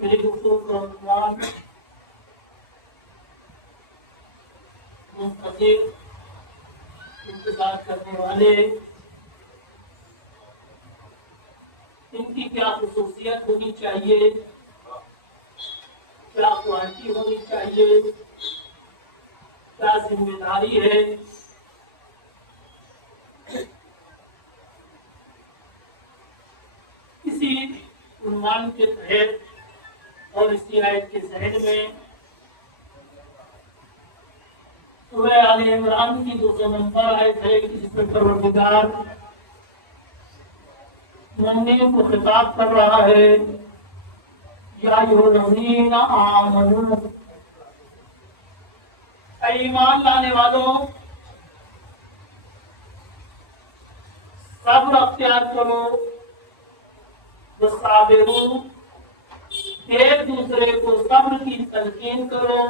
میری گفتگو کا عنوان منتظر، انتظار کرنے والے، ان کی کیا خصوصیت ہونی چاہیے، کیا کوالٹی ہونی چاہیے، کیا ذمہ داری ہے. اسی عنوان کے تحت اور اسی آیت کے ذہن میں سورہ آل عمران کی 200 نمبر آیت ہے جس میں پروردگار مومنین کو خطاب کر رہا ہے. یا ایھا الذین آمنوا، اے ایمان لانے والوں، صبر اختیار کرو، وصابروا، ایک دوسرے کو صبر کی تلقین کرو،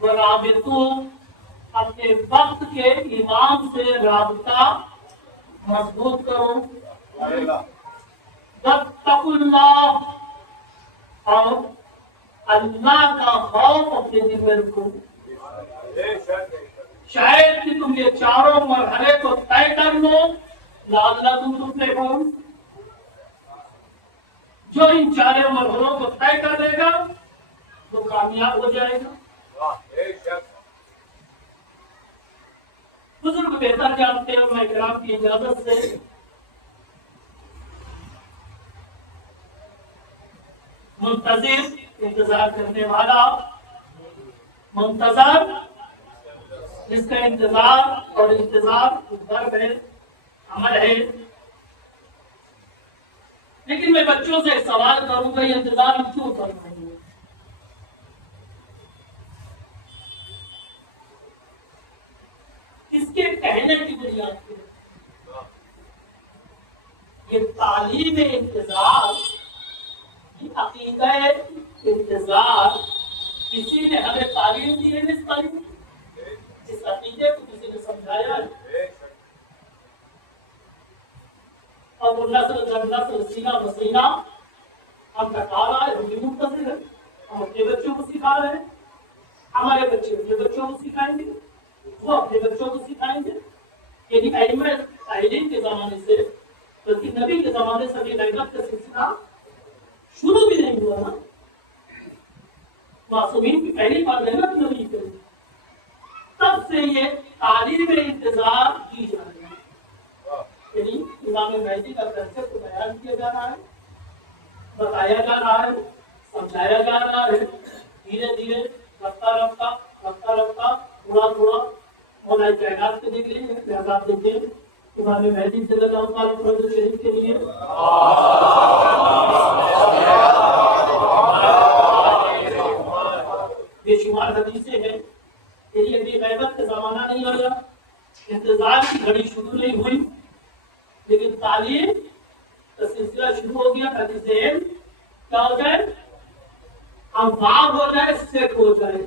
ورابطوا، اپنے وقت کے امام سے رابطہ مضبوط کرو، واتقوا اللہ، اور اللہ کا خوف اپنے دل میں رکھو. شاید کہ تم یہ چاروں مرحلے کو طے کر لو، لعلکم تفلحون. جو ان چاروں مرحلوں کو طے کر لے گا وہ کامیاب ہو جائے گا. بزرگ بہتر جانتے ہیں، میں کرام کی اجازت سے منتظر، انتظار کرنے والا، منتظر جس کا انتظار اور انتظار ضرب ہے، عمل ہے. لیکن میں بچوں سے ایک سوال کروں گا، یہ انتظار ہم کیوں کر رہے ہیں؟ اس کے کہنے کی بنیاد پہ یہ تعلیم انتظار، یہ عقیدہ انتظار کسی نے ہمیں تعلیم دی ہے. اس تعلیم، اس عقیدے کو کسی نے سمجھایا ہے، اور وہ نسل در نسل، سینہ بسینہ ہم بتا رہا ہے. ہم بھی منتظر ہیں، ہم اپنے بچوں کو سکھا رہے ہیں، ہمارے بچے اپنے بچوں کو سکھائیں گے، وہ اپنے بچوں کو سکھائیں گے. یعنی ائمہ تعلیم کے زمانے سے، بلکہ نبی کے زمانے سے بھی غیبت کا سلسلہ شروع بھی نہیں ہوا نا. معصومین کی پہلی بات غیبت نبی کی، تب سے یہ تعلیم انتظار کی جا رہی ہے. یعنی امام مہدی کا کنسپٹ بیان کیا جا رہا ہے، بتایا جا رہا ہے، سمجھایا جا رہا ہے. دھیرے دھیرے، رفتہ رفتہ، تھوڑا تھوڑا مولا کائنات کے دیکھ لیں. لہٰذا آپ دیکھیں امام مہدی صلی اللہ علیہ وسلم شریف کے لیے بے شمار حدیثیں ہیں. یعنی ابھی غیبت کا زمانہ نہیں ہوگا، انتظار کی گھڑی شروع نہیں ہوئی، لیکن تعلیم کا سلسلہ شروع ہو گیا تاکہ ذہن کیا ہو جائے، اموار ہو جائے، سیٹ ہو جائے.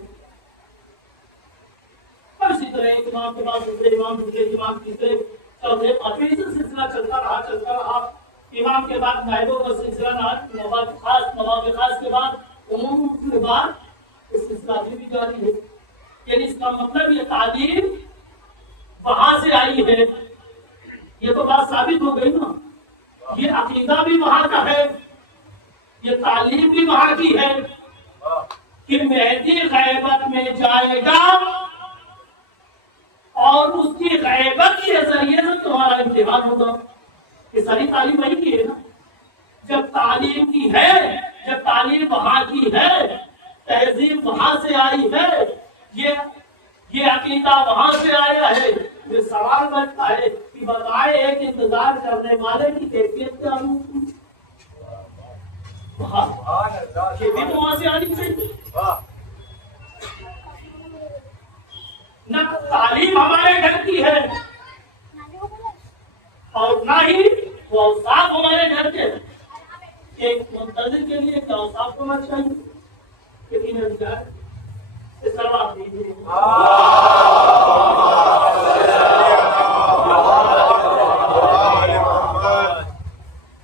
اور اسی طرح ایک امام کے بعد دوسرے امام، دوسرے امام، تیسرے، چوتھے، پانچویں سلسلہ چلتا رہا. امام کے بعد نائبوں کا سلسلہ رہا، نواب خاص کے بعد عموم کے بعد اس سلسلہ ابھی بھی جاری ہے. یعنی اس کا مطلب یہ تعلیم وہاں سے آئی ہے. یہ تو بات ثابت ہو گئی نا. یہ عقیدہ بھی وہاں کا ہے، یہ تعلیم بھی وہاں کی ہے کہ مہدی غیبت میں جائے گا اور اس کی غیبت کے ذریعے سے تمہارا امتحان ہوگا. یہ ساری تعلیم وہی کی ہے نا. جب تعلیم کی ہے، جب تعلیم وہاں کی ہے، تہذیب وہاں سے آئی ہے، یہ عقیدہ وہاں سے آیا ہے. یہ سوال بنتا ہے کہ بتائے ایک انتظار کرنے والے کی کیفیت کیا ہوگی؟ یہ بھی تو وہاں سے آنی چاہیے. نہ تعلیم ہمارے گھر کی ہے اور نہ ہی وہ اوصاف ہمارے گھر کے. ایک منتظر کے لیے کیا اوصاف ہونا چاہیے؟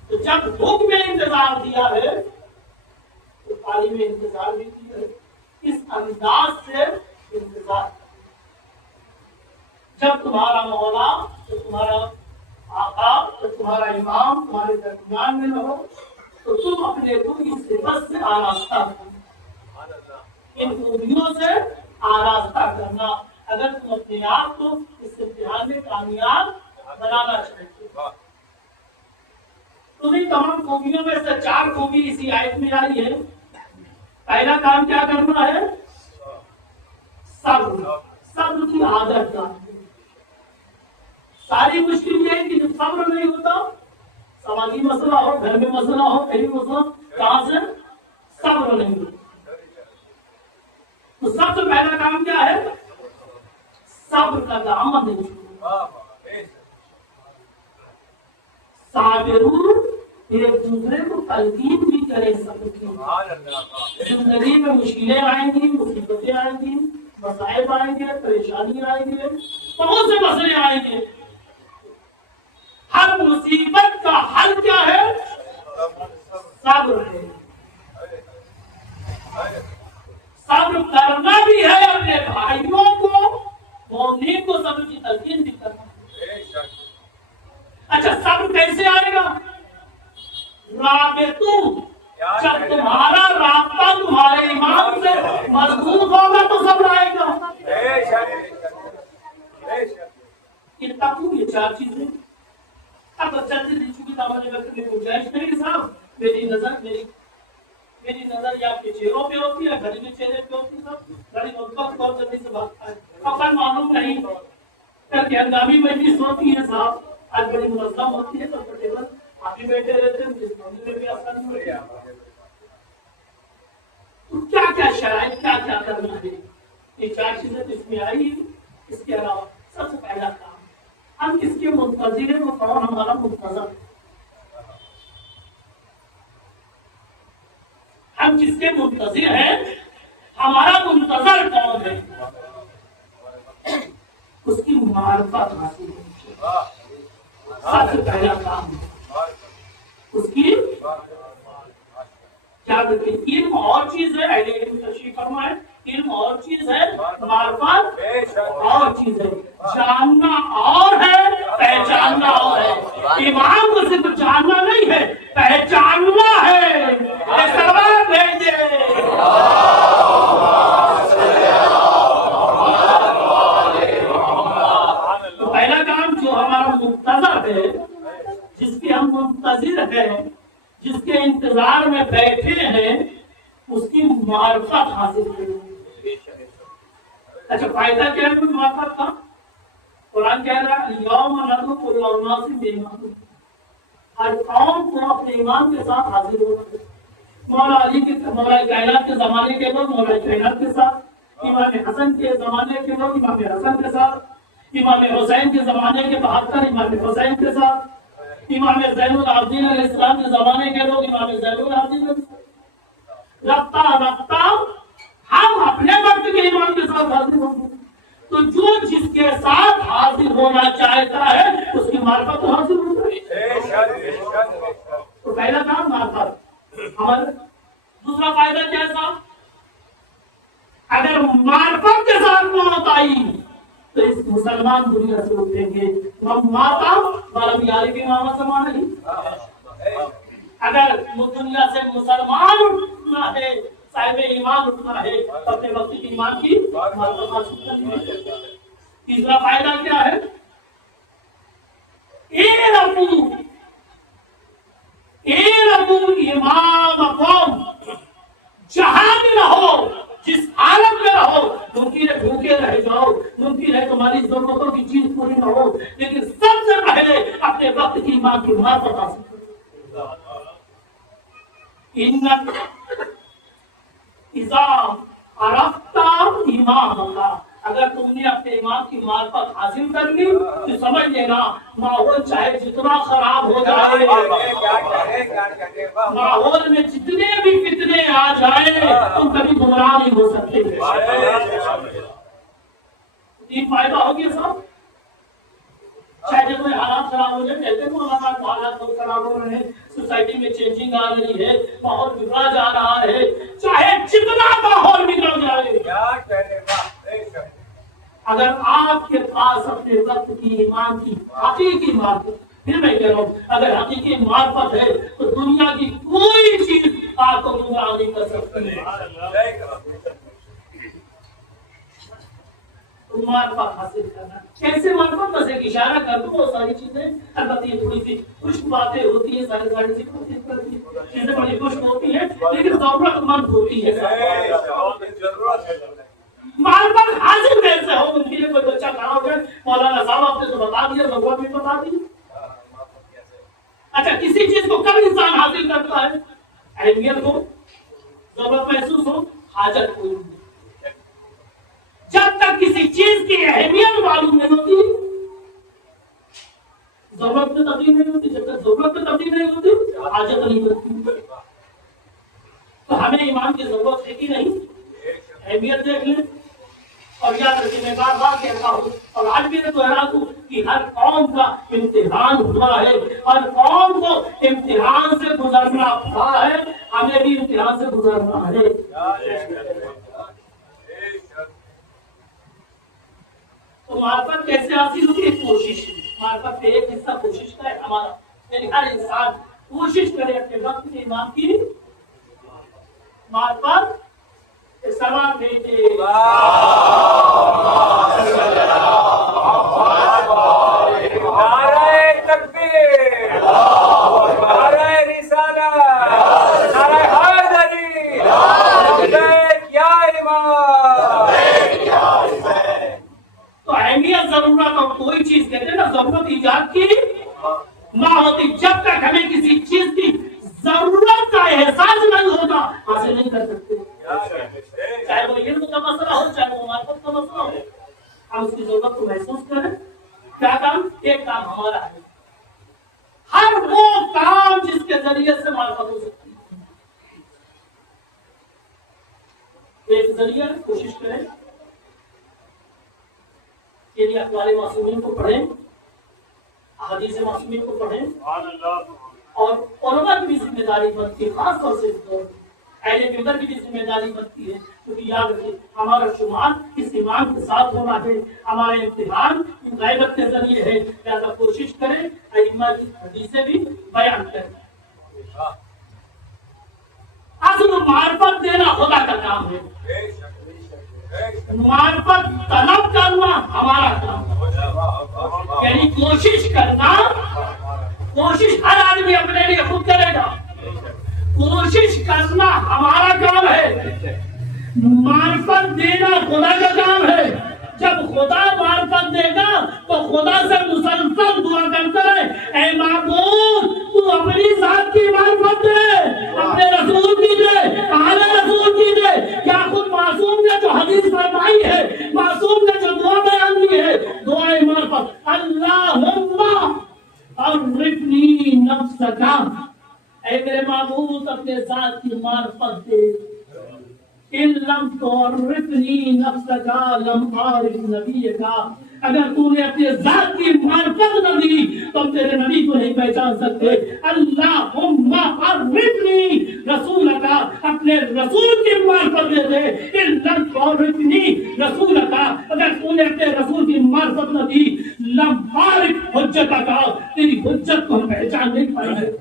تو جب حکم انتظار دیا ہے تعلیم انتظار بھی کی ہے، اس انداز سے انتظار۔ جب تمہارا مولا، تو تمہارا آقا، تو تمہارا امام تمہارے درمیان میں رہو، تو تم اپنے کو اس صفت سے آراستہ کرنا، ان خوبیوں سے آراستہ کرنا، اگر تم اپنے آپ کو اس امتحان میں کامیاب بنانا چاہتے ہو۔ تمہیں تمام خوبیوں میں سے 4 خوبی اسی آیت میں آئی ہے۔ پہلا کام کیا کرنا ہے؟ صبر، صبر کی عادت کا۔ ساری مشکل یہ ہے کہ جب صبر نہیں ہوتا، سماجی مسئلہ ہو، گھر میں مسئلہ ہو، کہیں مسئلہ، کہاں سے صبر نہیں ہوتا۔ تو سب سے پہلا کام کیا ہے؟ صبر کا دامن نہیں چھوڑنا۔ صابرون ایک دوسرے کو تلقین بھی کرے صبر کی۔ زندگی میں مشکلیں آئیں گی، مصیبتیں آئیں گی، مصائب آئیں گے، پریشانی آئیں گے، بہت سے مسئلے آئیں گے۔ ہر مصیبت کا حل کیا ہے؟ صبر ہے۔ صبر کرنا بھی ہے، اپنے بھائیوں کو، مومنین کو صبر کی تلقین بھی کرنا ہے۔ اچھا صبر کیسے آئے گا؟ رابطو، جب تمہارا رابطہ تمہارے ایمان سے مضبوط ہوگا تو صبر آئے گا۔ یہ 4 چیزیں۔ اب چلتے دن چونکہ ہمارے وقت میں گنجائش نہیں صاحب، میری نظر یا آپ کے چہروں پہ ہوتی ہے، گھڑی میں چہرے پہ ہوتی ہے، سب گھڑی وقت بہت جلدی سے بات ہے، اپن معلوم نہیں کہ ہنگامی مجلس ہوتی ہے صاحب، آج بڑی منظم ہوتی ہے، کمفرٹیبل آپ بھی بیٹھے رہتے ہیں، جس معاملے میں بھی آسانی ہوتی ہے۔ تو کیا کیا شرائط، کیا کیا کرنا ہے؟ یہ 4 چیزیں تو اس میں آئی ہیں۔ اس کے علاوہ سب سے پہلا کام، ہم کس کے منتظر ہیں، وہ کون ہمارا منتظر ہے؟ ہم کس کے منتظر ہیں، ہمارا منتظر کون ہے؟ اس کی معرفت حاصل ہے، سب سے پہلا کام اس کی کیا کہتے ہیں؟ علم اور چیز ہے، اہل علم تشریح فرمائے، علم اور چیز ہے، معرفت اور چیز ہے، جاننا اور ہے، پہچاننا اور ہے۔ ایمان کو صرف جاننا نہیں ہے، پہچاننا ہے۔ سلام بھیجے۔ تو پہلا کام جو ہمارا منتظر ہے، جس کے ہم منتظر ہیں، جس کے انتظار میں بیٹھے ہیں، اس کی معرفت حاصل کریں۔ اچھا فائدہ کیا ہے کوئی معرفت کا؟ قرآن کہہ رہا ہے یوم ندعو کل اناس بإمامہم، ہر قوم کو اپنے ایمان کے ساتھ حاضر ہونا ہے۔ مولا علی کے، مولا کائنات کے زمانے کے لوگ مولا کائنات کے ساتھ، امام حسن کے زمانے کے لوگ امام حسن کے ساتھ، امام حسین کے زمانے کے 72 امام حسین کے ساتھ، امام زین العابدین علیہ السلام کے زمانے کے لوگ امام زین العابدین علیہ السلام۔ رفتہ رفتہ ہم اپنے وقت کے امام کے ساتھ حاضر ہوں گے۔ تو جو جس کے ساتھ حاضر ہونا چاہتا ہے اس کی معرفت حاصل ہوگی۔ تو پہلا کام معرفت ہمارا۔ دوسرا فائدہ کیا صاحب؟ اگر معرفت کے ساتھ موت آئی تو اس مسلمان دنیا سے اٹھیں گے۔ ماتا ولم یالد امام زمانہ ہی۔ اگر دنیا سے مسلمان اٹھنا ہے، صاحب ایمان اٹھنا ہے، اپنے وقت کی ایمان کی معرفت حاصل کرنی ہے۔ تیسرا فائدہ کیا ہے؟ امامکم، جہاں بھی رہو، جس حالت میں رہو، ممکن ہے بھوکے رہ جاؤ، ممکن ہے تمہاری ضرورتوں کی چیز پوری نہ ہو، لیکن سب سے پہلے اپنے وقت کی ایمان کی معرفت حاصل کرو۔ اذا عرفت ایمانک، اگر تم نے اپنے ایمان کی معرفت حاصل کر لی تو سمجھ لینا ماحول چاہے جتنا خراب ہو جائے، ماحول میں جتنے بھی فتنے آ جائیں، تم کبھی گمراہ نہیں ہو سکتے۔ تین فائدہ ہو گیا صاحب۔ چاہے جب حالات خراب ہو جائے، کہتے ہیں حالات بہت خراب ہو رہے ہیں، سوسائٹی میں چینجنگ آ رہی ہے، ماحول بگڑا جا رہا ہے، چاہے کی ایمان کی حقیقی معرفت. پھر میں کہہ رہا ہوں اگر حقیقی معرفت ہے تو دنیا کی کوئی چیز آپ کو گمراہ نہیں کر سکتی ہے. معرفت حاصل کرنا کیسے معرفت؟ بس ایک اشارہ کر دو وہ ساری چیزیں. البتہ یہ تھوڑی سی خشک باتیں ہوتی ہیں، ساری چیزیں بڑی خشک ہوتی ہیں لیکن ضرورت مند ہوتی ہے. معرفت حاصل کیسے ہو؟ ان کے لیے کوئی بچہ کھڑا ہو جائے مولانا صاحب آپ نے تو بتا دیا، ضرورت بھی بتا دی. اچھا کسی چیز کو کب انسان حاصل کرتا ہے؟ اہمیت ہو، ضرورت محسوس ہو، حاجت کوئی نہیں. جب تک کسی چیز کی اہمیت معلوم نہیں ہوتی ضرورت میں تبدیل نہیں ہوتی. جب تک ضرورت میں تبدیل نہیں ہوتی حاجت نہیں ہوتی. تو ہمیں ایمان کی ضرورت ہے کہ نہیں؟ اہمیت دیکھ لیں اور یاد رکھیں. میں بار بار کہتا ہوں اور آج بھی میں دوہرا دوں کہ ہر قوم کا امتحان ہوا ہے، ہر قوم کو امتحان سے گزرنا ہوا ہے، ہمیں بھی امتحان سے گزرنا ہے. تو معرفت کیسے حاصل ہوتی ہے؟ کوشش. معرفت کا ایک حصہ کوشش کا ہے ہمارا، یعنی ہر انسان کوشش کرے اپنے وقت کے امام کی معرفت. سلام بھیجے نعرہ تکبیر، نعرہ رسالت، نعرہ حیدری، لبیک یا امام. تو اہمیت ضرورت اور کوئی چیز کہتے ہیں نا ضرورت ایجاد کی نہ ہوتی. جب تک ہمیں کسی چیز کی ضرورت کا احساس نہیں ہوگا حاصل نہیں کر سکتے. چاہے وہ علم کا مسئلہ ہو چاہے وہ معرفت کا مسئلہ ہو، ہم اس کی ضرورت کو محسوس کریں. کیا کام؟ ایک کام ہمارا ہے، ہر وہ کام جس کے ذریعے سے معرفت ہو سکتی ہے. ایک ذریعہ کوشش کریں کہ اخبار معصومین کو پڑھیں، احادیث معصومین کو پڑھیں اور علماء کی بھی ذمہ داری بنتی ہے. خاص طور سے اس دور اہل ممبر کی بھی ذمہ داری بنتی ہے کیونکہ یاد رکھیں ہمارا شمار اس ایمان کے ساتھ ہونا ہے. ہمارا امتحان غیبت کے ذریعے ہے، لہذا کوشش کریں ائمہ کی حدیثیں بھی بیان کریں. اصل معرفت دینا خدا کا کام ہے، معرفت طلب کرنا ہمارا کام ہے. یعنی کوشش کرنا، کوشش ہر آدمی اپنے لیے خود کرے گا. کوشش کرنا ہمارا کام ہے، معرفت دینا خدا کا کام ہے. جب خدا معرفت دے گا تو خدا سے مسلسل دعا کرتا ہے اے معبود تو اپنی ذات کی معرفت دے، اپنے رسول کی دے، اعلی رسول کی دے. کیا خود معصوم نے جو حدیث فرمائی ہے، معصوم نے جو دعا بیان کی ہے، دعائے معرفت اللہم عرفنی نفسک، اے میرے معبود اپنے ذات کی معرفت دے. ان لم تعرفنی نفسک لم اعرف نبیک، اگر تو نے اپنے ذات کی معرفت نہ دی تو تیرے نبی کو نہیں پہچان سکتے. اللہم عرفنی رسولک، اپنے رسول کی معرفت دے دے. ان لم تعرفنی رسولک، اگر تو نے اپنے رسول کی معرفت نہ دی لم اعرف حجتک، تیری حجت کو ہم پہچان نہیں پائیں گے.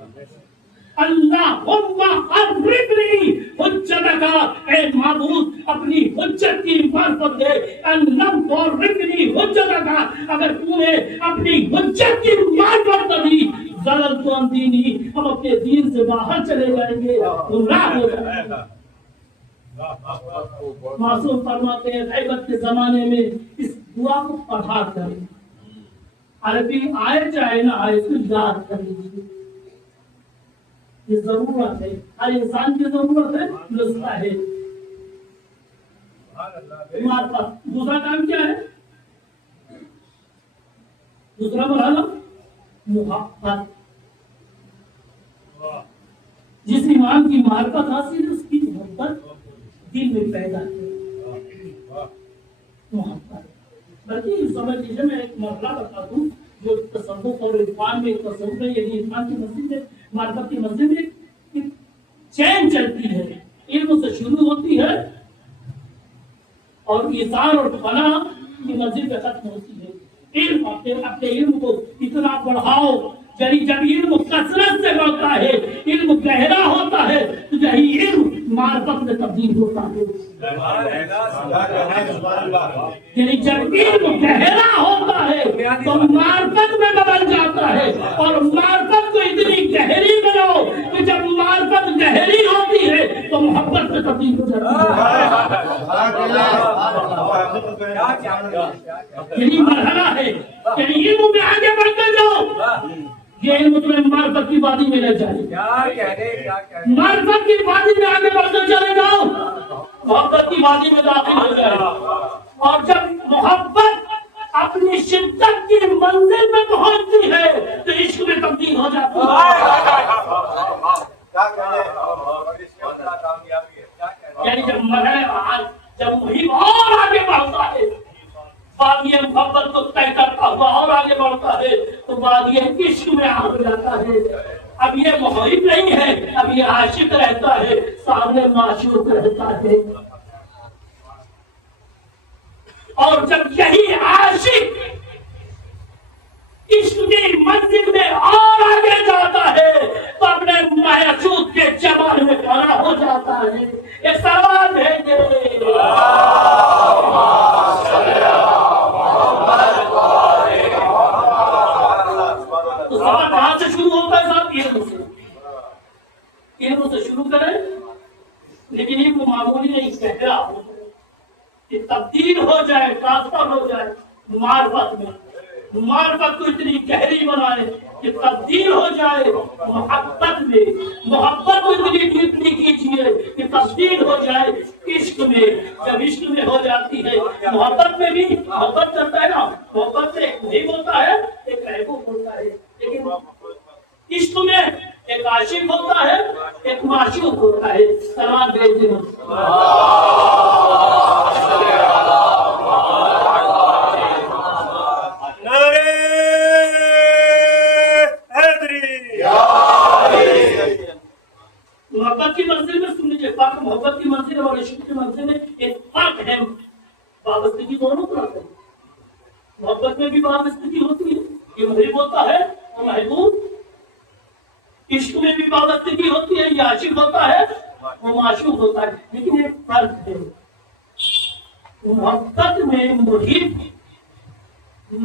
اللہم عرفنی حجتک، اے معبود اپنی حجت کی معرفت دے. ان لم تعرفنی حجتک، اگر تو نے اپنی حجت کی معرفت نہ دی ضللت عن دینی، ہم اپنے دین سے باہر چلے جائیں گے، گمراہ ہو جائیں گے. معصوم فرماتے ہیں غیبت کے زمانے میں اس دعا کو پڑھا کریں، عربی آئے چاہے نہ آئے اس کو یاد کر لیجیے. یہ ضرورت ہے، ہر انسان کی ضرورت ہے، نسخہ ہے معرفت. دوسرا کام کیا ہے؟ دوسرا مرحلہ محبت. جس ایمان کی معرفت حاصل ہے اس کی محبت دل میں پیدا ہے. محبت بلکہ سمجھ لیجیے میں ایک مرحلہ بتا دوں جو تصوف اور عرفان میں تصوف ہے، یعنی عرفان کی مسجد ہے، معرفت کی مسجد میں چین چلتی ہے، علم سے شروع ہوتی ہے اور ایثار اور فنا کی مسجد پہ ختم ہوتی ہے. علم اپنے علم کو اتنا بڑھاؤ، یعنی جب علم کثرت سے بڑھتا ہے، علم گہرا ہوتا ہے تو یہی علم معرفت میں تبدیل ہوتا ہے۔ یعنی جب علم گہرا ہوتا ہے تو معرفت میں بدل جاتا ہے، اور معرفت کو اتنی گہری بناؤ کہ جب معرفت گہری ہوتی ہے تو محبت میں تبدیل ہو جاتی ہے۔ یہی مرحلہ ہے، یعنی علم میں آگے بڑھتے جاؤ، یہ علم تمہیں معرفت کی وادی میں لے جائے، معرفت کی وادی میں آگے بڑھتے چلے جاؤ، محبت کی وادی میں داخل ہو جائے، اور جب محبت اپنی شدت کی منزل میں پہنچتی ہے تو عشق میں تبدیل ہو جاتی ہے۔ یعنی جب مرحلہ جب محب اور آگے بڑھتا ہے، وادی محبت کو طے کرتا ہوا اور آگے بڑھتا ہے تو وادی عشق میں آ جاتا ہے۔ اب یہ محب نہیں ہے، اب یہ عاشق رہتا ہے، سامنے معشوق رہتا ہے۔ اور جب یہی عاشق عشق کی منزل میں اور آگے جاتا ہے تو اپنے معشوق کے جمال میں کھڑا ہو جاتا ہے۔ ایک سوال ہے کہاں سے شروع ہوتا ہے صاحب؟ علم سے شروع کریں، لیکن علم معمولی نہیں، گہرا ہو کہ تبدیل ہو جائے، ٹرانسفر ہو جائے معرفت میں، معرفت کو اتنی گہری بنائے کہ تبدیل ہو جائے محبت میں، محبت کو اتنی ڈیپلی کیجیے کہ تبدیل ہو جائے عشق میں۔ جب عشق میں ہو جاتی ہے، محبت میں بھی محبت کرتا ہے نا، محبت سے ایک محب ہوتا ہے، ایک محبوب ہوتا ہے، لیکن عشق میں ایک عاشق ہوتا ہے، ایک معشوق ہوتا ہے۔ سلام بھیج دیں۔ محبت کی منزل میں سن لیجیے، محبت کی منزل اور عشق کی منزل میں ایک فرق ہے۔ وابستگی دونوں طرح ہے، محبت میں بھی وابستگی ہوتی ہے، یہ محب ہوتا ہے وہ محبوب، عشق میں بھی وابستگی ہوتی ہے، یہ عاشق ہوتا ہے وہ معشوق ہوتا ہے، لیکن ایک فرق ہے، محبت میں محب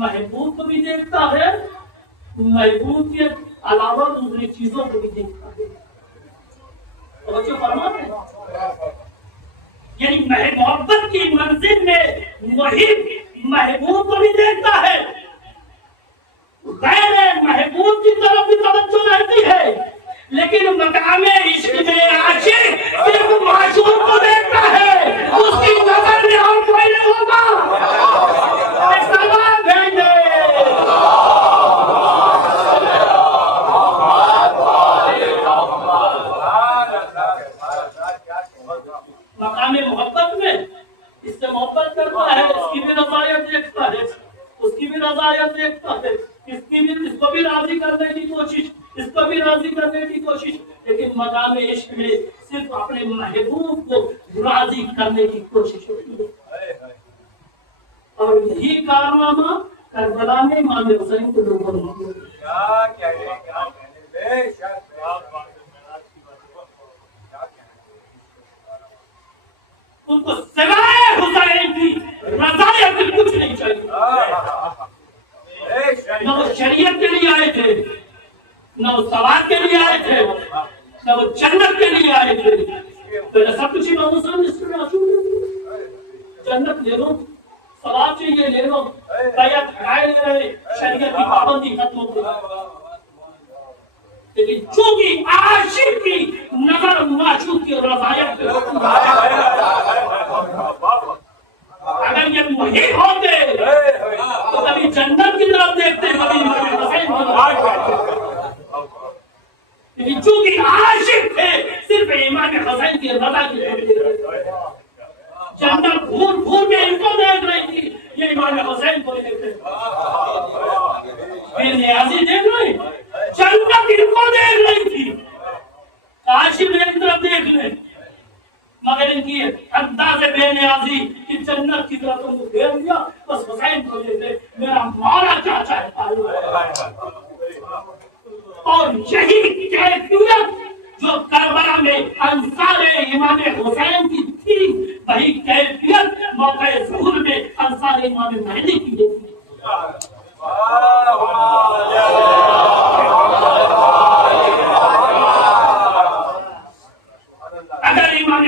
محبوب کو بھی دیکھتا ہے، محبوب کے علاوہ دوسری چیزوں کو بھی دیکھتا ہے۔ یعنی محبت کی منزل میں محب محبوب کو بھی دیکھتا ہے، غیر محبوب کی طرف بھی توجہ رہتی ہے، لیکن مقام عشق میں عاشق صرف معشوق کو دیکھتا ہے، اس کی نظر میں اور کوئی نہیں ہوتا۔ سلام بھیجے۔ مقام محبت میں اس سے محبت کرتا ہے، اس کی بھی رضایت دیکھتا ہے، اس کی بھی رضایت دیکھتا ہے، اس کو بھی راضی کرنے کی کوشش، اس کو بھی راضی کرنے کی کوشش، لیکن مقام عشق میں صرف اپنے محبوب کو راضی کرنے کی کوشش ہوتی ہے۔ اور یہی کارنامہ کربلا میں امام حسین کو لوگوں نے ان کو سوائے حسین کی رضایت کچھ نہیں چاہیے۔ نہ وہ شریعت کے لیے آئے تھے، نہ وہ ثواب کے لیے آئے تھے، نہ وہ جنت کے لیے آئے تھے۔ پہلے سب کچھ امام حسین اس میں معصوم ہے، جنت لے لو، ثواب چاہیے لے لو، بیعت ہٹائے لے رہے، شریعت کی پابندی ختم ہو گئی۔ لیکن چونکہ عاشق کی نظر معشوق کی رضایت پہ ہوتی ہے، اگر یہ محب ہوتے تو کبھی جنت کی طرف دیکھتے، کبھی امام حسین کی طرف۔ لیکن چونکہ عاشق تھے، صرف امام حسین کی رضا کی طرف دیکھتے، جنت گھوم گھوم کے ان کو دیکھ رہی تھی، یہ امام حسین کو دیکھتے۔ پھر نیازی دیکھ رہی، جنت ان کو دیکھ رہی تھی، عاشق نے ایک طرف دیکھ لیں، مگر ان کی انداز بے نیازی کہ جنت کی طرف ان کو پھیر دیا، بس حسین کو دیکھتے۔ میرا مولا کیا چاہتا ہے. اور یہی کیفیت جو کربلا میں انصار امام حسین کی تھی وہی کیفیت موقع ظہور میں انصار امام مہدی کی تھی. اگر امام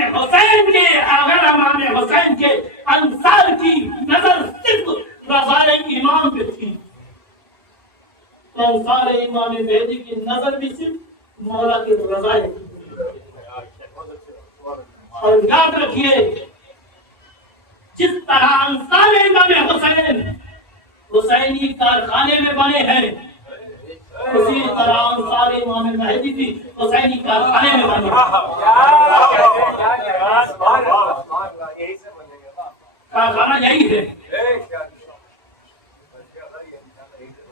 حسین کے انصار کی نظر صرف رضائے امام پہ تھی تو انصار امام مہدی کی نظر بھی صرف مولا کی رضائے تھی. اور یاد رکھیے جس طرح انصار امام حسین حسینی کارخانے میں بنے ہیں اسی طرح انصار امام مہدی بھی حسینی کارخانے میں بنے ہیں. کارخانہ یہی ہے.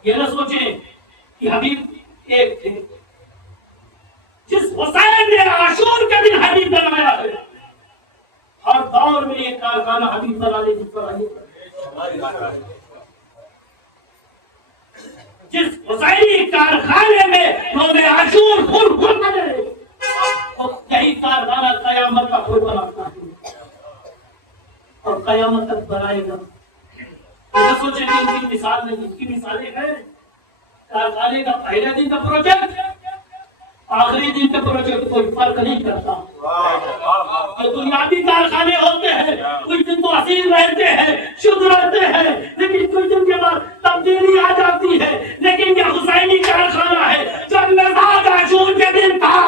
یہ نہ سوچیں کہ حبیب ایک تھے. جس حسین نے عاشور کے دن حبیب بنایا ہے ہر دور میں ایک کارخانہ حبیب بنانے کی صلاحیت. جس حسینی کارخانے میں روز عاشور خون خون بنے یہی کارخانہ قیامت کا خود بناتا ہے اور قیامت تک بنائے گا. نہ سوچیں کہ ان کی مثال نہیں, ان کی مثالیں ہیں. کارخانے کا پہلے دن کا پروجیکٹ آخری دن کا پروجیکٹ کوئی فرق نہیں کرتا. بنیادی کارخانے ہوتے ہیں کچھ دن تو اصیل رہتے ہیں شدھ رہتے ہیں لیکن کچھ دن کے بعد تبدیلی آ جاتی ہے. لیکن یہ حسینی کارخانہ ہے جب مزاج عاشور کے دن تھا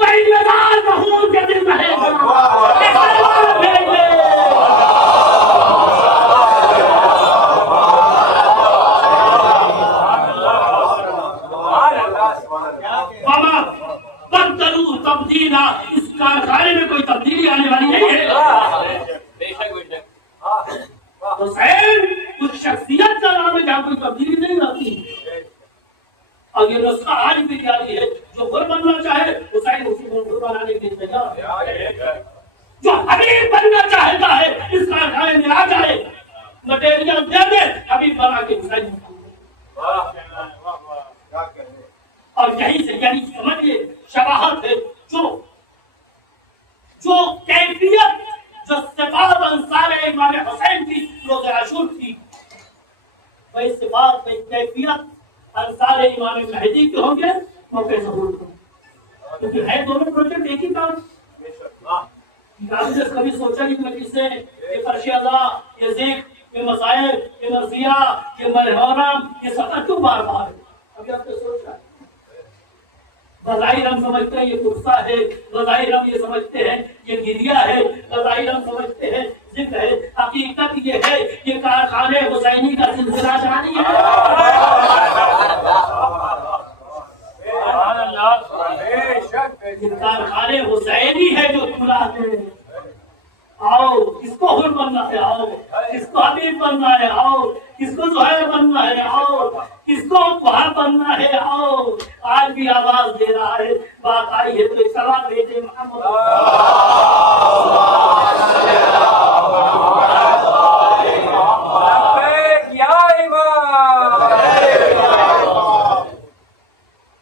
وہی مزاج ظہور کے دن رہے تبدیلا. اس کارخانے میں کوئی تبدیلی آنے والی نہیں ہے. حسین کچھ شخصیت کا نام ہے جہاں کوئی تبدیلی نہیں آتی. اور یہ نسخہ آج بھی جاری ہے. جو گر بننا چاہے حسین اسی کو گر بنانے کے لیے تیار ہے. جو حبیب بننا چاہتا ہے اس کارخانے میں آ جائے مٹیریل دے دے حبیب بنا کے حسین. اور یہیں سے یعنی سمجھئے شباہت ہے جو کیفیت جو صفات انصار امام حسین کی روز عاشور تھی وہی صفات وہی کیفیت انصار امام مہدی کے ہوں گے موقع ظہور کو. کیونکہ ہے دونوں پروجیکٹ ایک ہی کام. کبھی سوچا نہیں میں کس سے یہ فرش اعضاء یہ ذکر یہ مسائل یہ مرثیہ یہ مرحوم یہ سب کیوں بار بار ہے. ابھی آپ نے سوچا بظاہر ہم سمجھتے ہیں یہ قصہ ہے, بظاہر ہم یہ سمجھتے ہیں یہ گریہ ہے, بظاہر ہم سمجھتے ہیں ذکر ہے. حقیقت یہ ہے یہ کارخانے حسینی کا سلسلہ جاری ہے. یہ کارخانے حسینی ہے جو کھلا ہے. آؤ کس کو حر بننا ہے, آؤ کس کو حبیب بننا ہے, آؤ کس کو زہیر بننا ہے, آؤ کس کو وہاں بننا ہے, آؤ. آج بھی آواز دے رہا ہے بات آئی ہے تو سلام بھیجے محمد.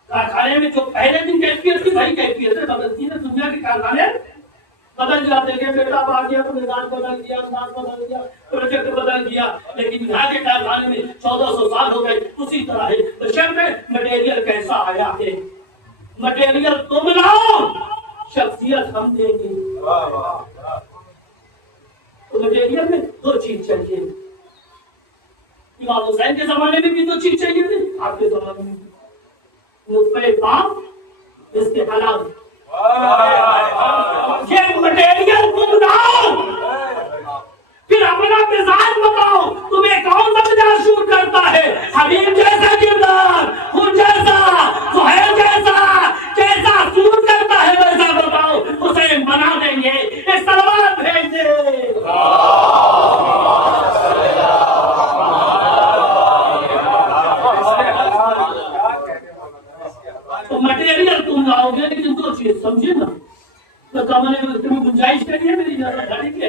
کارخانے میں جو پہلے دن کیفیت تھی وہی کیفیت ہے. بدلتی ہے دنیا کے کارخانے بدل جاتے ہیں. بیٹا آ گیا تو نظام بدل گیا, انداز بدل گیا, پروجیکٹ بدل گیا. لیکن یہاں کے کارخانے میں 1400 سال ہو گئے اسی طرح ہے. تو شہر میں مٹیریل کیسا آیا ہے, مٹیریل تم لاؤ شخصیت ہم دیں گے. تو مٹیریل میں دو چیز چاہیے. امام حسین کے زمانے میں بھی دو چیز چاہیے تھی, آپ کے زمانے میں نطفہ پاک اس کے حالات. یہ مٹیریل تم لاؤ پھر اپنا مزاج بتاؤ تمہیں کون سا مزاج شور کرتا ہے. حبیب جیسا کردار, خود جیسا, سہیل جیسا, کیسا سور کرتا ہے ویسا بتاؤ. حسین بنا دیں گے, ایک سلوات بھیج دے. تو مٹیریل تم لاؤ گے لیکن دو چیز سمجھے نا. تو کمرے میں تمہیں گنجائش کریے میری اجازت گھڑی کے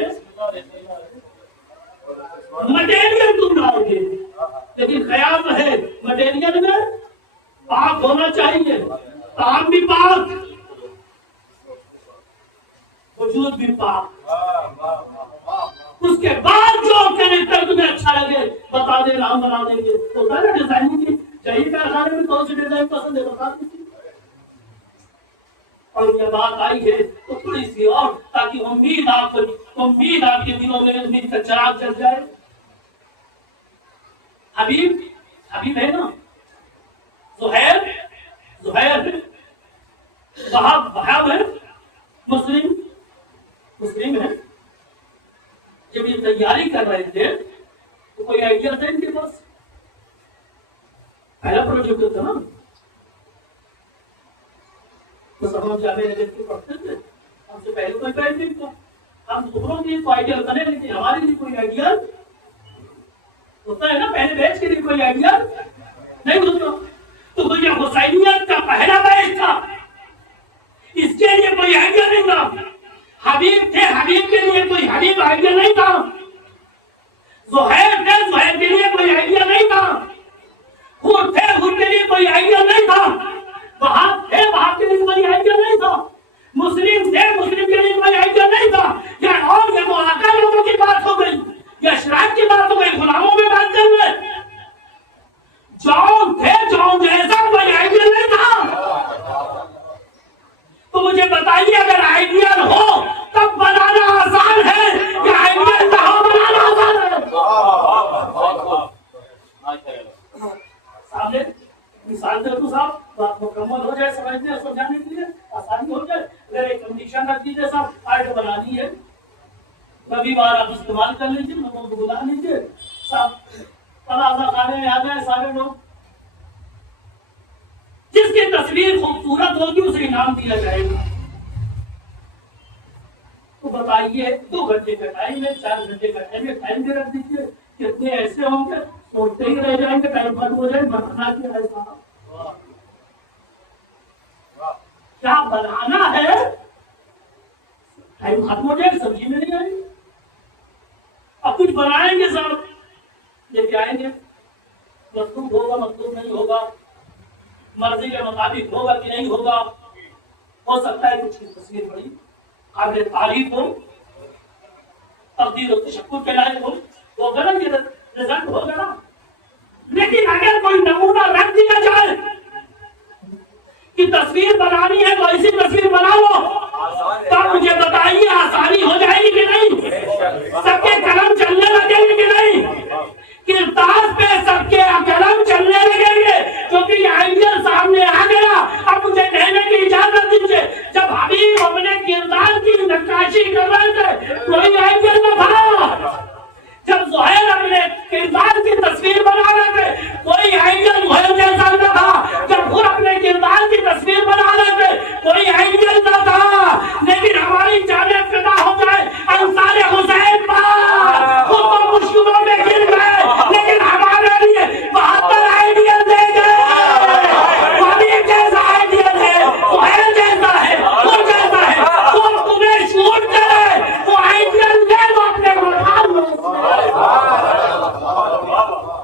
مٹیریل تم لاؤ گے لیکن خیال رہے مٹیریل میں پاک ہونا چاہیے، کام بھی پاک، وجود بھی پاک۔ اس کے بعد جو کریکٹر تمہیں اچھا لگے بتا دے، ہم بنا دیں گے۔ تو ڈیزائننگ کی چاہیے کارخانے میں کون سی ڈیزائن پسند ہے بتا دیجیے۔ اور یہ بات آئی ہے تو تھوڑی سی اور، تاکہ امید آپ کے دلوں میں امید کا چراغ چل جائے۔ حبیب ہے نا، زہیر ہے، وہاب ہے، مسلم ہے۔ جب یہ تیاری کر رہے تھے تو کوئی آئیڈیا تھا ان کے پاس؟ پہلا پروجیکٹ تھا نا، تو سب ہم جامعہ نگر کے پڑھتے تھے، ہم سے پہلے کوئی پہل نہیں تھا، ہم دوسروں کے لیے آئیڈیا بنے، لیکن ہمارے لیے کوئی آئیڈیا ہوتا ہے نا، پہلے بیچ کے لیے کوئی آئیڈیا نہیں ہوتا۔ تو یہ حسینیت کا پہلا بیچ تھا، اس کے لیے کوئی آئیڈیا نہیں تھا۔ حبیب تھے، حبیب کے لیے کوئی حبیب آئیڈیا نہیں تھا۔ زہیر تھے، زہیر کے لیے کوئی آئیڈیا نہیں تھا۔ حور تھے، حور کے لیے کوئی آئیڈیا نہیں تھا۔ وہاب تھے، وہاب کے لیے کوئی آئیڈیا نہیں تھا۔ مسلم تھے، مسلم کے لیے کوئی آئیڈیا نہیں تھا۔ یا اور یہ مواقع لوگوں کی بات ہو گئی، یا اشراف کی بات ہو گئی، غلاموں میں بات کر رہے۔ جون تھے، جون جیسا کوئی آئیڈیا نہیں تھا۔ تو مجھے بتائیے اگر آئیڈیل ہو تب بنانا آسان ہے یا آئیڈیل نہ ہو بنانا آسان ہے؟ سامنے مثال دے تو صاحب بات مکمل ہو جائے، سمجھنے اور سمجھانے کے لیے آسانی ہو جائے۔ اگر ایک کنڈیشن رکھ دیجیے صاحب، آئیڈ بنا دیے، کبھی بار آپ استعمال کر لیجیے، لوگوں کو بلا لیجیے، صاحب پلازہ خانے میں آ جائیں سارے لوگ، جس کی تصویر خوبصورت ہوگی اسے انعام دیا جائے گا۔ تو بتائیے 2 گھنٹے کا ٹائم ہے، 4 گھنٹے کا ٹائم دے رکھ دیجیے، کتنے ایسے ہوں گے سوچتے ہی رہ جائیں گے، ٹائم ختم ہو جائے، بنانا کیا ہے صاحب؟ کیا بنانا ہے؟ ٹائم ختم ہو جائے، سبزی میں نہیں آئے، اب کچھ بنائیں گے صاحب، لے کے آئیں گے، مطلوب ہوگا مطلوب نہیں ہوگا، مرضی کے مطابق ہوگا کہ نہیں ہوگا، ہو سکتا ہے کچھ کی تصویر بڑی قابل تعریف ہو، تقدیر و تشکر کے لائق ہو، وہ غلط یہ رزلٹ ہوگا نا۔ لیکن اگر کوئی نمونہ رکھ دیا جائے کہ تصویر بنانی ہے تو ایسی تصویر بنا لو، تب مجھے بتائیے آسانی ہو جائے گی کہ نہیں؟ سب کے قلم چلنے لگیں گے کہ نہیں؟ کردار پہ سب کے قلم چلنے لگیں گے، کیونکہ یہ آئیڈیل سامنے آ گیا۔ اب مجھے کہنے کی اجازت دیجیے، جب حبیب اپنے کردار کی نقاشی کر رہے تھے کوئی آئیڈیل نہ تھا، جب زہیر اپنے کردار کی تصویر بنا رہے تھے کوئی آئیڈیل زہیر جیسا نہ تھا، جب خود اپنے کردار کی تصویر بنا رہے تھے کوئی آئیڈیل نہ تھا۔ لیکن ہماری جانب فدا ہو جائے انصار حسین پر، خود تو مشکلوں میں گر گئے لیکن ہمارے لیے 72 آئیڈیل دے گئے۔ حبیب جیسا آئیڈیل ہے، زہیر جیسا ہے، وہ جیسا ہے، وہ تمہیں شوٹ کرے، وہ آئیڈیل لے لو اپنے مرحال میں۔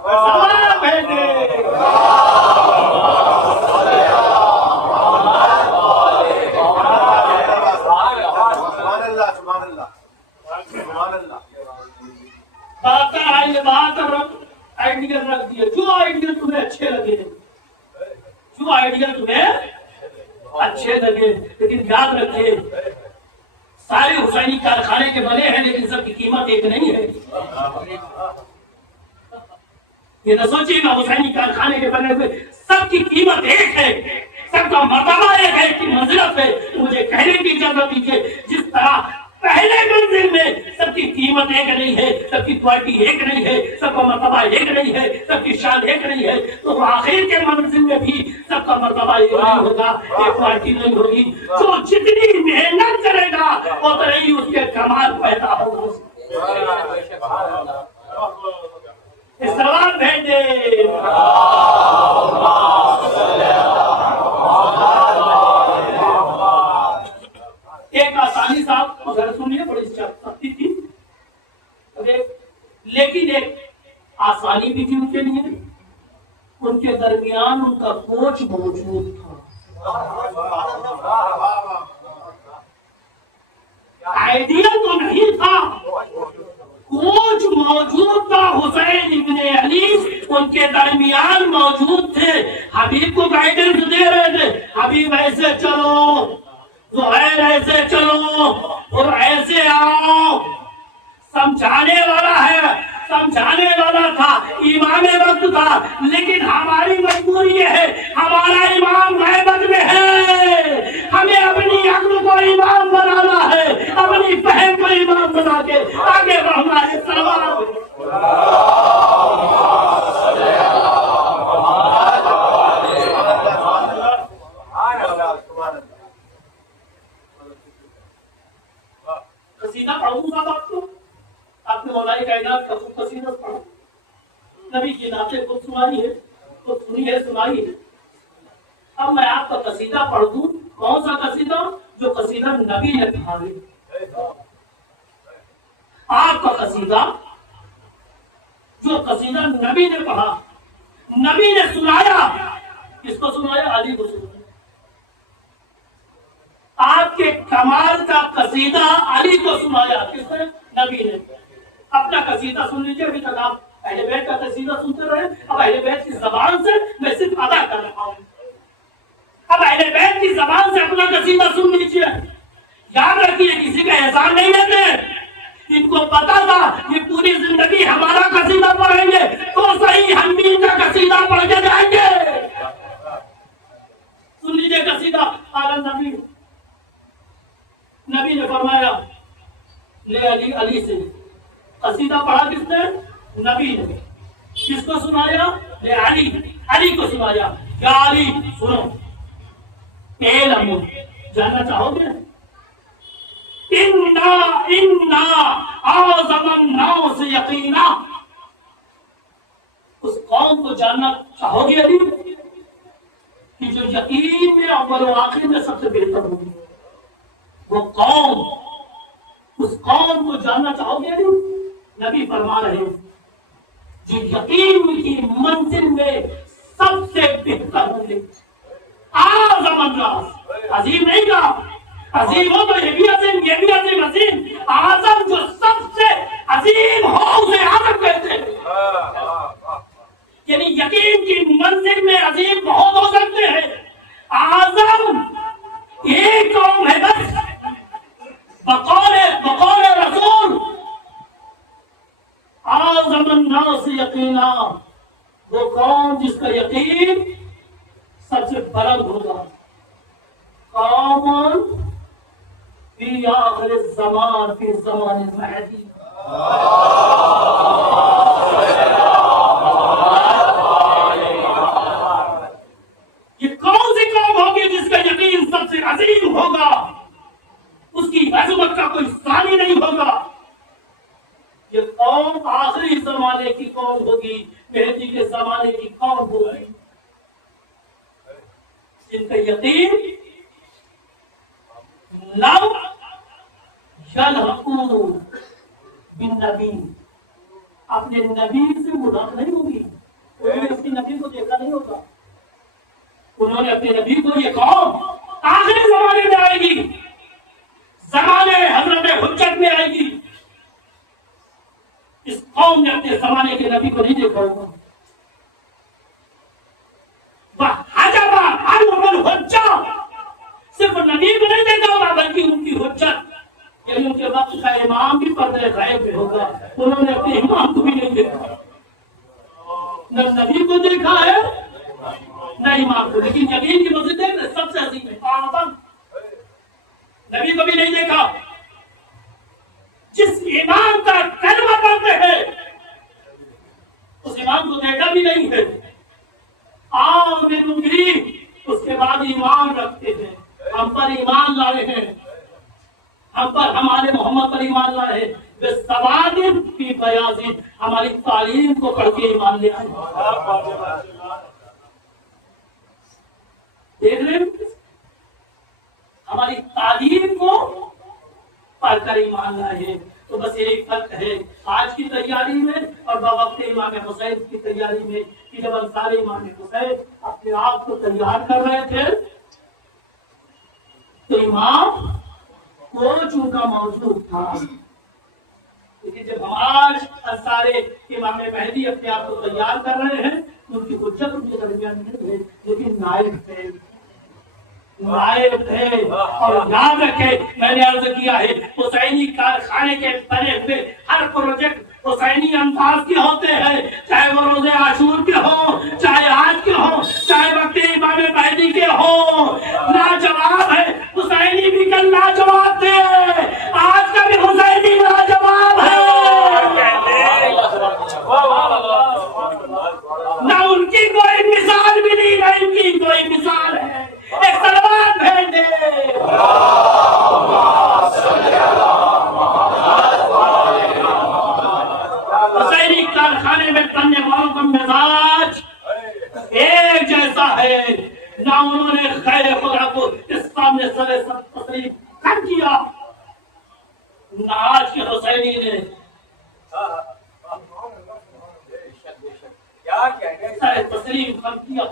سوال بھیجے آئیڈیل رکھ دیے، جو آئیڈیل تمہیں اچھے لگے، جو آئیڈیل تمہیں اچھے لگے، لیکن یاد رکھے سارے حسینی کارخانے کے بنے ہیں لیکن سب کی قیمت ایک نہیں ہے۔ یہ نہ سوچیے گا حسینی کارخانے کے بنے ہوئے سب کی قیمت ایک ہے، سب کا مرتبہ ایک ہے، کی منزلت ہے۔ مجھے کہنے کی اجازت دیجیے، جس طرح پہلے منزل میں سب کی قیمت ایک نہیں ہے، سب کی کوالٹی ایک نہیں ہے، سب کا مرتبہ ایک نہیں ہے، سب کی شان ایک نہیں ہے، تو آخر کے منزل میں بھی سب کا مرتبہ ایک نہیں ہوگا، ایک کوالٹی نہیں ہوگی۔ جو جتنی محنت کرے گا اتنا ہی اس کے کمال پیدا ہوگا۔ سلام بھیجے۔ ایک آسانی صاحب ذرا سنیے، بڑی سختی تھی، لیکن ایک آسانی پانی بھی تھی ان کے لیے، ان کے درمیان ان کا کوچ موجود تھا، آئیڈیا تو نہیں تھا، کوچ موجود تھا۔ حسین ابن علی ان کے درمیان موجود تھے، حبیب کو گائیڈنس دے رہے تھے، حبیب ایسے چلو، زہیر ایسے چلو اور ایسے آؤ، سمجھانے والا ہے، سمجھانے والا تھا، امام وقت تھا، لیکن ہماری مجبوری یہ ہے، ہمارا امام غیبت میں ہے، ہمیں اپنی عقل کو امام بنانا ہے، اپنی فہم کو امام بنا کے آگے بڑھنا ہے۔ قصیدہ پڑھوں گا آپ کو، آپ نے مولانا کائنات کا قصیدہ پڑھا، نبی کی نعتیں خود سنائی ہے، خود سنی ہے، سنائی ہے۔ اب میں آپ کا قصیدہ پڑھ دوں، کون سا قصیدہ؟ جو قصیدہ نبی نے پڑھا ہے، آپ کا قصیدہ جو قصیدہ نبی نے پڑھا، نبی نے سنایا، کس کو سنایا؟ علی کو سنایا۔ آپ کے کمال کا قصیدہ علی کو سنایا، کس نے؟ نبی نے۔ اپنا قصیدہ سن لیجیے، ابھی تک آپ اہل بیت کا قصیدہ سنتے رہے، اب اہل بیت کی زبان سے میں صرف ادا کر رہا ہوں، اب اہل بیت کی زبان سے اپنا قصیدہ سن لیجیے۔ یاد رکھیے کسی کا احسان نہیں لیتے، ان کو پتا تھا یہ پوری زندگی ہمارا قصیدہ پڑھیں گے تو صحیح ہم بھی ان کا قصیدہ پڑھ کے جائیں گے۔ سن لیجیے قصیدہ آل نبی، نبی نے فرمایا لے علی، علی سے قصیدہ پڑھا کس نے؟ نبی نے۔ کس کو سنایا؟ لے علی، علی کو سنایا۔ کیا علی سنو، علم جاننا چاہو گے؟ انا اعظم الناس یقینا، اس قوم کو جاننا چاہو گے علی کہ جو یقین میں اول و آخر میں سب سے بہتر ہوگی، وہ قوم، اس قوم کو جاننا چاہو گے علی؟ نبی فرما رہے ہیں جو یقین کی منزل میں سب سے بہتر ہوں گے۔ اعظم الناس، عظیم نہیں کہا، عظیم ہو تو یہ بھی عظیم، یہ بھی عظیم، عظیم اعظم جو سب سے عظیم ہو اسے اعظم کہتے ہیں۔ یعنی یقین کی منزل میں عظیم بہت ہو سکتے ہیں، اعظم ایک قوم ہے بس، بقول رسول اعظم الناس یقینا، وہ قوم جس کا یقین سب سے بلند ہوگا۔ قوم فی آخر الزمان، فی الزمان المہدی، یہ کون سی قوم ہوگی جس کا یقین سب سے عظیم ہوگا، اس کی عظمت کا کوئی ثانی نہیں ہوگا؟ یہ قوم آخری زمانے کی قوم ہوگی، مہدی کے زمانے کی قوم ہوگی، جن کا یقین لو یلحقوا بالنبی، اپنے نبی سے ملاقات نہیں ہوگی، انہوں نے اپنے نبی کو دیکھا نہیں ہوگا، انہوں نے اپنے نبی کو، یہ قوم آخری زمانے میں آئے گی، زمانے حضرت حجت میں آئے گی، اس قوم نے اپنے زمانے کے نبی کو نہیں دیکھا ہوگا۔ وَحَجَبَ عَنْهُمُ الْحُجَّةُ، صرف نبی کو نہیں دیکھا ہوگا بلکہ ان کی حجت، یعنی ان کے وقت کا امام بھی پردے غیب میں ہوگا، انہوں نے اپنے امام کو بھی نہیں دیکھا، نہ نبی کو دیکھا ہے نہ امام کو، لیکن یقین کی مسجد ہے سب سے عظیم ہے، اعظم، نبی کو بھی نہیں دیکھا، جس امام کا کلمہ پڑھتے ہیں اس امام کو دیکھا بھی نہیں ہے، آمنوا بھی اس کے بعد ایمان رکھتے ہیں، ہم پر ایمان لائے ہیں، ہم پر، ہمارے محمد پر ایمان لائے ہیں، بسواد فی بیاض، ہماری تعلیم کو پڑھ کے ایمان لے آئے، دیکھ رہے ہیں ہماری تعلیم کو پڑھ کر ایمان لائے ہیں۔ تو بس یہی فرق ہے آج کی تیاری میں اور بوقت امام حسین کی تیاری میں کہ جب انصار امام حسین اپنے آپ کو تیار کر رہے تھے تو امام کو چونکا موجود تھا، لیکن جب آج انصار امام مہدی اپنے آپ کو تیار کر رہے ہیں ان کی حجت ان کے درمیان نہیں ہے، لیکن نائب ہے، نائب ہے۔ اور یاد رکھے میں نے عرض کیا ہے حسینی کارخانے کے بنے ہوئے ہر پروجیکٹ حسینی انداز کے ہوتے ہیں، چاہے وہ روزے عاشور کے ہوں، چاہے آج کے ہوں، چاہے وقت امام مہدی کے ہوں، لاجواب ہے۔ حسینی بھی کل لاجواب تھے، آج کا بھی حسینی لاجواب ہے۔ نہ ان کی کوئی مثال بھی نہیں، نہ ان کی کوئی مثال ہے۔ ایک سلوات بھیج دے۔ حسینی کارخانے میں بننے والوں کا مزاج ایک جیسا ہے، نہ انہوں نے خیر خدا کو اس سامنے سر تسلیم کر کیا، نہ آج کے حسینی نے سر تسلیم کر کیا۔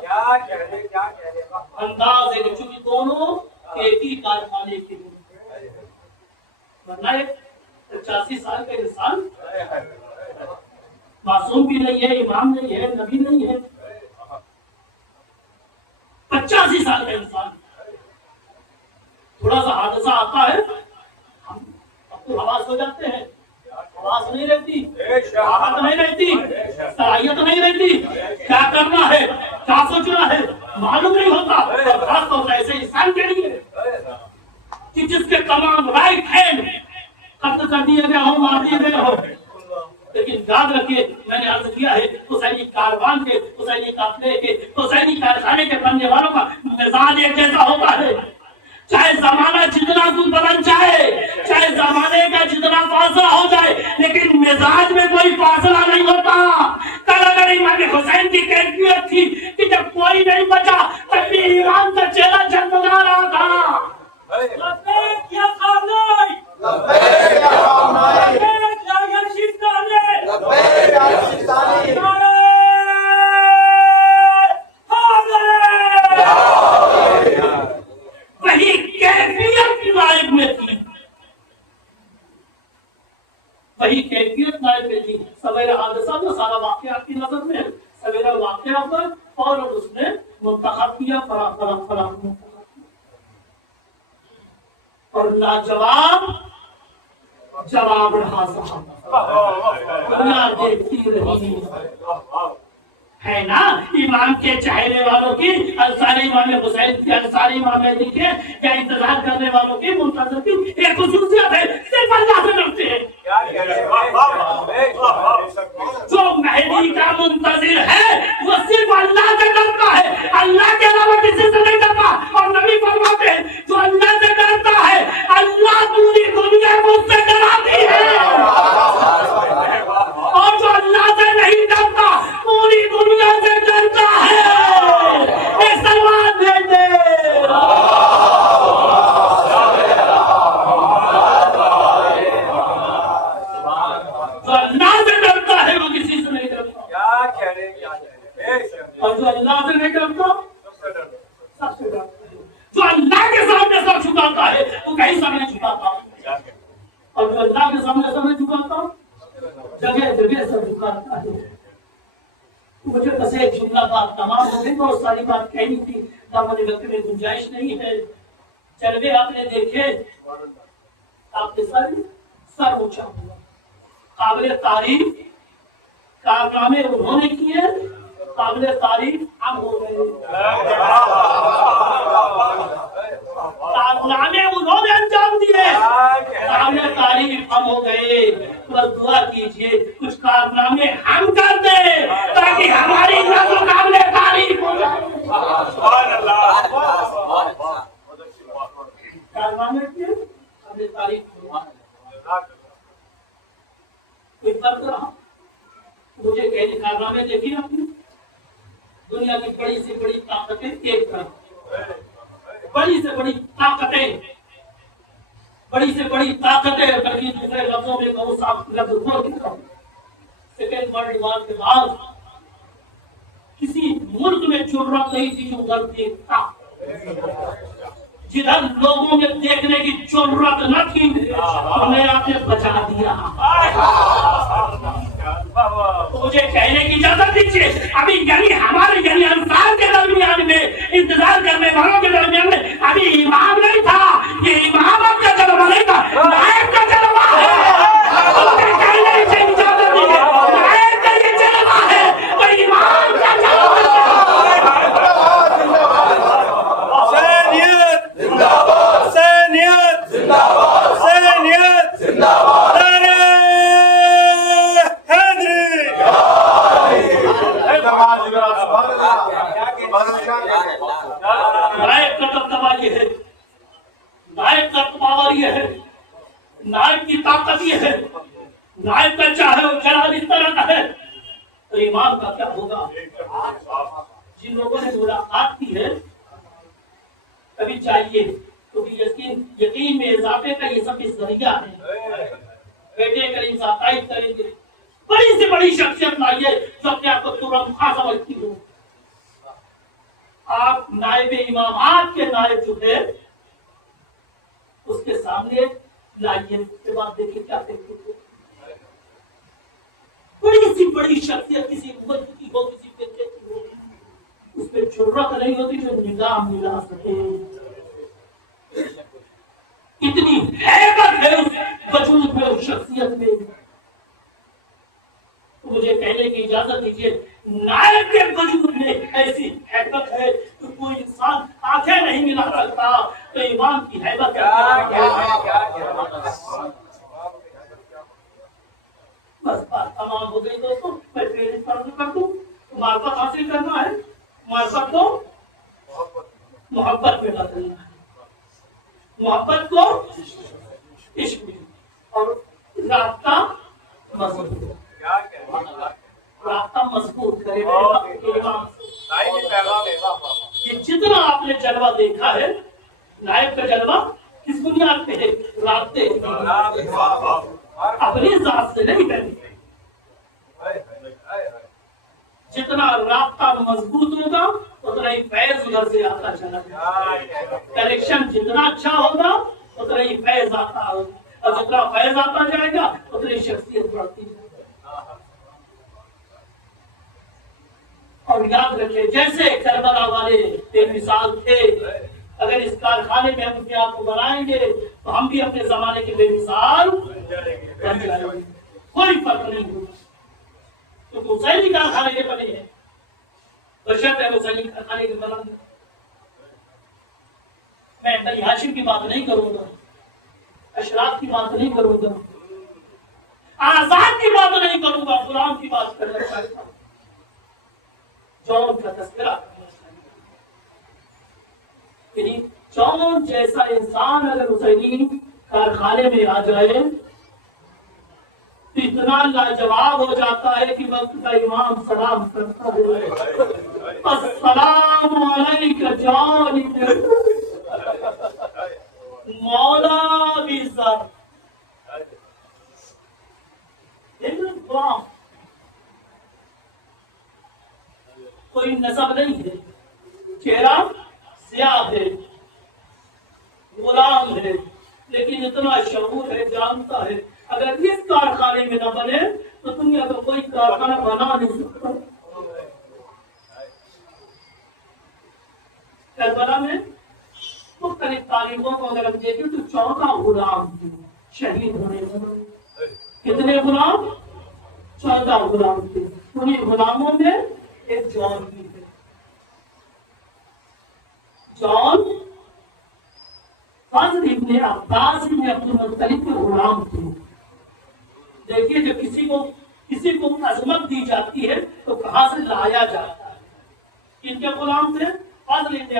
انداز ہے چونکہ دونوں ایک ہی کارخانے کے ہیں، ورنہ ایک 85 سال کا انسان معصوم بھی نہیں ہے، امام نہیں ہے، نبی نہیں ہے، 85 سال کا انسان تھوڑا سا حادثہ آتا ہے ہم اب تو حواس ہو جاتے ہیں، حواس نہیں رہتی، راحت نہیں رہتی، صلاحیت نہیں رہتی، کیا کرنا ہے کیا سوچنا ہے معلوم نہیں ہوتا، اور خاص طور سے ایسے انسان کے لیے کہ جس کے تمام رائٹ ہینڈ قتل کر دیے گئے ہو، مار دیے گئے ہو۔ لیکن یاد رکھیے میں نے عرض کیا ہے حسینی کاروان کے، حسینی قافلے کے، حسینی کارخانے کے بننے والوں کا مزاج ایک جیسا ہوتا ہے، چاہے زمانہ جتنا دور بدل جائے، چاہے زمانے کا جتنا فاصلہ ہو جائے، لیکن مزاج میں کوئی فاصلہ نہیں ہوتا۔ کل اگر امام حسین کی کیفیت تھی کہ جب کوئی نہیں بچا تب بھی ایمان کا چہرہ جھگمگا رہا تھا۔ لبیک یا خامنائی، لبیک یا خامنائی، لبیک یا یرشدانی، لبیک یا یرشدانی، نعرہ وہی کیفیت نائب میں تھی، وہی کیفیت نائب میں تھی۔ سویرا حادثہ تو سارا واقعہ آپ کی نظر میں ہے، سویرا واقعہ پر اور اس نے منتخب کیا فراہم اور لاجواب جواب رہا صاحب، دنیا دیکھتی رہی ہے نا امام کے چاہنے والوں کی، انصار امام حسین کی، انصار امام مہدی کے یا انتظار کرنے والوں کی، منتظر کی ایک خصوصیت ہے، صرف اللہ سے ڈرتے ہیں۔ جو مہدی کا منتظر ہے وہ صرف اللہ سے ڈرتا ہے، اللہ کے علاوہ کسی سے نہیں ڈرتا، اور نبی فرماتے ہیں جو اللہ سے ڈرتا ہے اللہ پوری دنیا کو اس سے ڈراتی ہے، اور جو اللہ سے نہیں ڈرتا پوری دنیا سے ڈرتا ہے۔ ایک سلوات بھیج دے۔ جو اللہ سے ڈرتا ہے وہ کسی سے نہیں ڈرتا، اور جو اللہ سے نہیں ڈرتا سب سے ڈرتا ہے۔ جو اللہ کے سامنے سب چھپاتا ہے وہ کہیں سب نہیں چھپاتا، اور جو اللہ کے سامنے سب نہیں چھپاتا جگہ جگہ سب چھپاتا ہے۔ مجھے بس ایک جملہ بات تمام ہو گئی، بہت ساری بات کہنی تھی، دامن وقت میں گنجائش نہیں ہے۔ جلوے آپ نے دیکھے، آپ کے سر اونچا ہوا، قابل تعریف کارنامے انہوں نے کیے، قابل تعریف ہم ہو گئے، کارنامے انہوں نے انجام دیے، قابل تعریف ہم ہو گئے۔ بس دعا کیجئے کچھ کارنامے ہم کر دیں تاکہ ہماری نسل قابل تعریف ہو جائے۔ کارنامے کیے قابل تعریف ہو جائے۔ کوئی فرق رہا مجھے کہنے کارنامے دیکھیے آپ نے، دنیا کی بڑی سے بڑی طاقتیں ایک طرف، بڑی سے بڑی طاقتیں، بڑی سے بڑی طاقتیں بلکہ دوسرے لفظوں میں کہوں صاف لفظ بول کے کہوں سیکنڈ ورلڈ وار کے بعد کسی ملک میں جرأت نہیں تھی جو ادھر دیکھتا جدھر لوگوں میں دیکھنے کی جرأت نہ تھی ہمیں آپ نے بچا دیا. مجھے کہنے کی اجازت دیجیے ابھی یعنی ہمارے یعنی انصار کے درمیان میں انتظار کرنے والوں کے درمیان میں ابھی امام نہیں تھا. یہ امامت کا جلوہ نہیں تھا نائب کا جلوہ ہے. مجھے کہنے کی اجازت دیجیے نائب کا یہ جلوہ ہے اور امام کا جلوہ ہے. نائب کا دبدبہ یہ ہے نائب کا پاور یہ ہے نائب کی طاقت یہ ہے نائب کا چاہے وہ جلال اس طرح کا ہے تو امام کا کیا ہوگا. جن لوگوں نے ملاقات کی ہے کبھی چاہیے کیونکہ یقین میں اضافے کا یہ سب اس ذریعہ ہے. بیٹے کریم صاحب تائید کریں گے بڑی سے بڑی شخصیت لائیے جو اپنے آپ کو ترنت خاص سمجھتی ہو. آپ نائب امام آپ کے نائب جو ہے اس کے سامنے لائیے اس کے بعد دیکھیں کیا دیکھتے ہو. بڑی سی بڑی شخصیت کسی امت کی ہو کسی بچے کی ہو اس پہ جرأت نہیں ہوتی جو نگاہ ملا سکے. اتنی ہیبت ہے اس وجود میں اس شخصیت میں. مجھے کہنے کی اجازت دیجیے نائب کے وجود میں ایسی ہیبت ہے کہ کوئی انسان آنکھیں نہیں ملا سکتا تو امام کی ہیبت بس بات تمام ہو گئی. دوستوں میں پھر فرض کر دوں معرفت حاصل کرنا ہے معرفت کو محبت میں بدلنا ہے محبت کو عشق میں اور رابطہ مضبوط رابطہ مضبوط کرے. یہ جتنا آپ نے جلوہ دیکھا ہے نائب کا جلوہ کس بنیاد پہ ہے رابطے اپنی ذات سے نہیں کرنی. جتنا رابطہ مضبوط ہوگا اتنا ہی فیض ادھر سے آتا چلا جائے. کنیکشن جتنا اچھا ہوگا اتنا ہی فیض آتا ہوگا اور جتنا فیض آتا جائے گا اتنی شخصیت بڑھتی جائے گی. اور یاد رکھیں جیسے کربلا والے بے مثال تھے اگر اس کارخانے میں ہم اپنے آپ کو بنائیں گے تو ہم بھی اپنے زمانے کے بے مثال بن جائیں گے. کوئی فرق نہیں ہوگا کیونکہ حسینی کارخانے کے بنے ہیں بشرط ہے حسینی کارخانے کے بنا. میں بنی ہاشم کی بات نہیں کروں گا اشراف کی بات نہیں کروں گا آزاد کی بات نہیں کروں گا غلام کی بات کرنا چاہتا ہوں. جون کا تذکرہ یعنی جون جیسا انسان اگر حسینی کارخانے میں آ جائے تو اتنا لاجواب ہو جاتا ہے کہ وقت کا امام سلام کرتا ہے السلام علیکم جون مولا بھی سر کوئی نسب نہیں ہے چہرہ سیاہ ہے غلام ہے لیکن اتنا شعور ہے جانتا ہے اگر اس کارخانے میں نہ بنے تو دنیا کا کوئی کارخانہ بنا نہیں سکتا. کربلا میں مختلف تاریخوں کو اگر ہم دیکھیں تو 14 غلام تھے شہید ہونے والے. کتنے غلام 14 غلام تھے. انہیں غلاموں میں ایک جون بھی ہے. جون فضل ابن عباس ابن عبد المطلب کے غلام تھے. دیکھیے جب کسی کو عظمت دی جاتی ہے تو کہاں سے لایا جاتا ہے. ان کے غلام تھے فضل ابن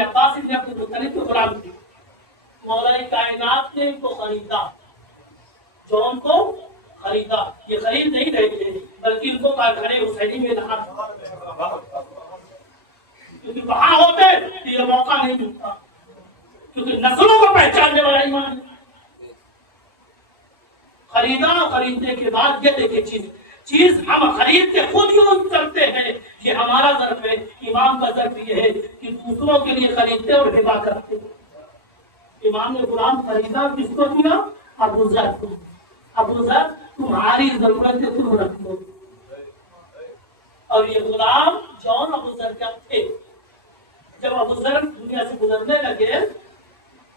عباس ابن عبد المطلب کے غلام تھے. مولا کائنات نے ان کو خریدا جون کو خریدا. یہ خرید نہیں رہے تھے بلکہ ان کو کارخانے حسینی میں رہا کیونکہ وہاں ہوتے تو یہ موقع نہیں ملتا کیونکہ نسلوں کو پہچاننے والا ایمان ہے۔ خریدا، خریدنے کے بعد یہ دیکھیں چیز ہم خرید کے خود یوز کرتے ہیں، یہ ہمارا ظرف ہے۔ امام کا ظرف یہ ہے کہ دوسروں کے لیے خریدتے اور ہبا کرتے۔ امام نے غلام خریدا، کس کو دیا؟ ابو ذر کو۔ ابو ذر تمہاری ضرورت ہے، تم رکھ لو۔ اور یہ غلام جون ابو ذر کا تھے۔ جب ابو ذر دنیا سے گزرنے لگے،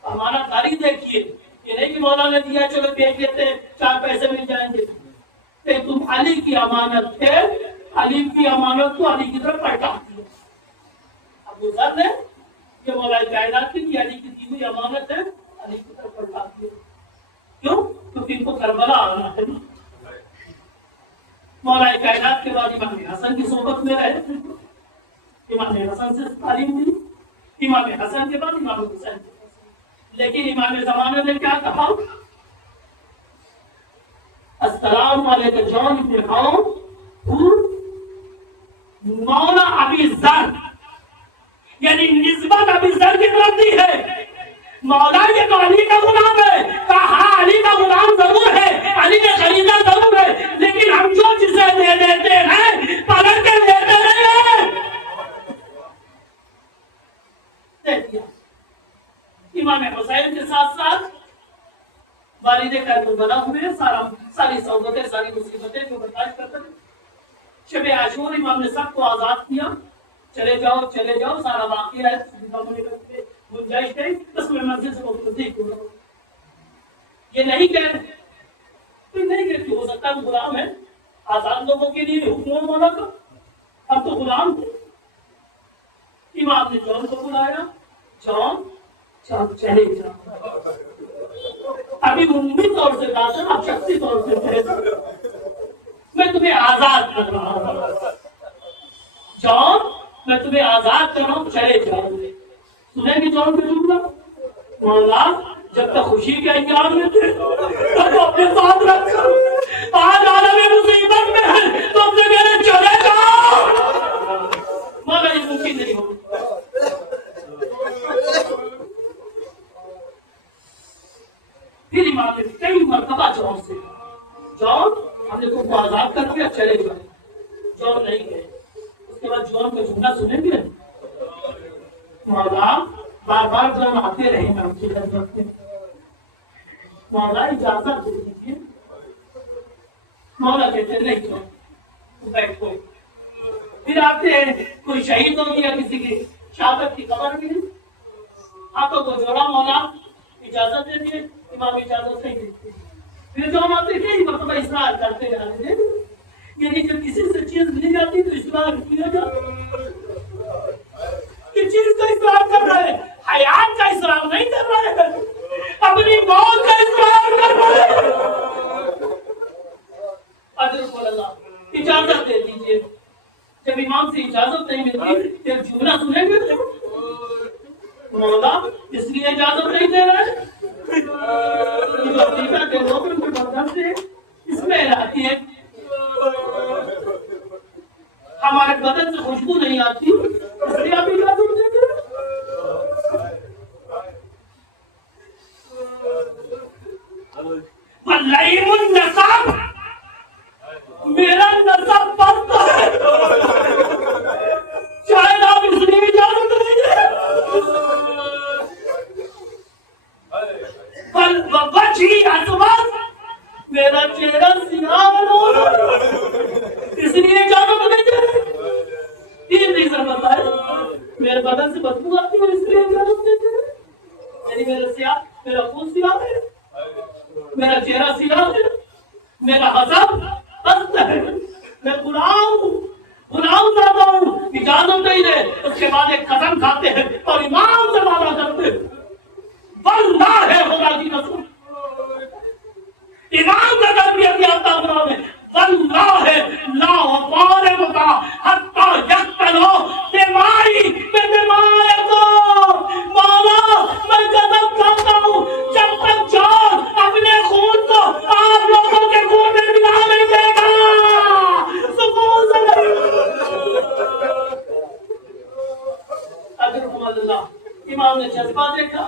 ہمارا تاریخ دیکھیے، یہ نہیں کہ مولا نے دیا چلو بیچ لیتے ہیں 4 پیسے مل جائیں گے، کہ تم علی کی امانت تھے، علی کی امانت کو علی کی طرف پلٹا دیا۔ ابو ذر نے یہ مولا کائنات کی علی کی دی ہوئی امانت ہے، علی کی طرف پلٹا دیا۔ کیوں؟ کیونکہ ان کو کربلا آنا ہے۔ مولا کائنات کے بعد امام حسن کی صحبت میں رہے، امام حسن سے تعلیم دی، امام حسن کے بعد امام حسین، لیکن امام زمانہ نے کیا کہا؟ السلام علیکم جون بن عون مولا ابی ذر، یعنی نسبت ابی ذر کی طرف دی ہے۔ مولا یہ تو علی کا غلام ہے، کہا ہاں علی کا غلام ضرور ہے، علی نے خریدا ضرور ہے، لیکن ہم جو چیزیں دے دیتے ہیں پلٹ کے دیتے نہیں ہیں۔ دے دیا۔ امام حسین کے ساتھ ساتھ والد کربلا ہوئے، ساری صحبتیں، ساری مصیبتیں جو برداشت کرتے تھے۔ شب عاشور امام نے سب کو آزاد کیا، چلے جاؤ، سارا واقعہ ہے، گنجائش ہے، اس میں مسجد سے مختلف ہو۔ یہ نہیں کہ ہو سکتا ہے غلام ہے، آزاد لوگوں کے لیے حکم مولا کا، ہم تو غلام تھے۔ امام نے جون کو بلایا، جون چلے جاؤ، ابھی عمومی طور سے بات ہے، اب شخصی طور سے میں تمہیں آزاد کر رہا ہوں، جون میں تمہیں آزاد کر رہا ہوں، چلے جاؤ۔ سنیں گے جون کا جملہ؟ مولا جب تک خوشی کے ایام میں تھے تب تو اپنے ساتھ رکھ کر، آج عالم مصیبت میں ہے تو اپنے میرے چلے جاؤ۔ مولا یہ ممکن نہیں ہو۔ پھر امام نے کئی مرتبہ جون سے، جون ہم نے تم کو آزاد کر دیا، چلے جائے۔ جون نہیں گئے۔ اس کے بعد جون کا جملہ سنیں گے؟ مولا بار بار جون آتے رہے میں ان کی خدمت میں، مولا اجازت دے دیجیے۔ مولا کہتے نہیں جون بیٹھو۔ پھر آتے ہیں، کوئی شہید ہو گیا، کسی کی شہادت کی خبر ملی، ہاتھوں کو جوڑا، مولا اجازت دے دیے، امام اجازت نہیں دیتے۔ پھر جو ہم آتے تھے مرتبہ اصرار کرتے جاتے تھے، یعنی جب کسی سے چیز مل جاتی تو اصرار کیا جاتا، کہ چیز کا اصرار کر رہے ہیں، حیات کا اصرار نہیں کر رہے ہیں، اپنی موت کا اصرار کر رہے ہیں۔ حضرت اللہ اجازت دے دیجیے۔ جب امام سے اجازت نہیں ملتی پھر جملہ سنیں گے، مولا اس لیے اجازت نہیں دے رہے، اس میں رہتی ہے، ہمارے بدن سے خوشبو نہیں آتی، اس لیے آپ اجازت دیں گے۔ وَاللَّيْمُ النَّسَبْ، میرا نسب پڑتا ہے، شاید آپ اس لیے اجازت نہیں دیں۔ وجہی اسود، میرا چہرہ سیاہ اس لیے اجازت نہیں دے۔ تین ریزن بتائے، میرے بدن سے بدبو آتی ہے اس لیے اجازت دیتے ہیں، یعنی میرا خون سیاہ ہے، میرا چہرہ سیاہ ہے، میرا حسب پست ہے، میں غلام ہوں، غلام زیادہ ہوں، اجازت نہیں دے۔ اس کے بعد ایک قسم کھاتے ہیں اور امام سے وعدہ کرتے ہیں، واللہ ہے خدا کی قسم، امام کا تربیت کیا تھا میں، واللہ ہے لا وفارق کا حتی یقتلو دمائی بدمائی کو، مولا میں قسم کھاتا ہوں جب تک جان اپنے خون کو آپ لوگوں کے خون میں ملا نہیں دے گا، سکون سے اجر اللہ۔ امام نے جذبہ دیکھا،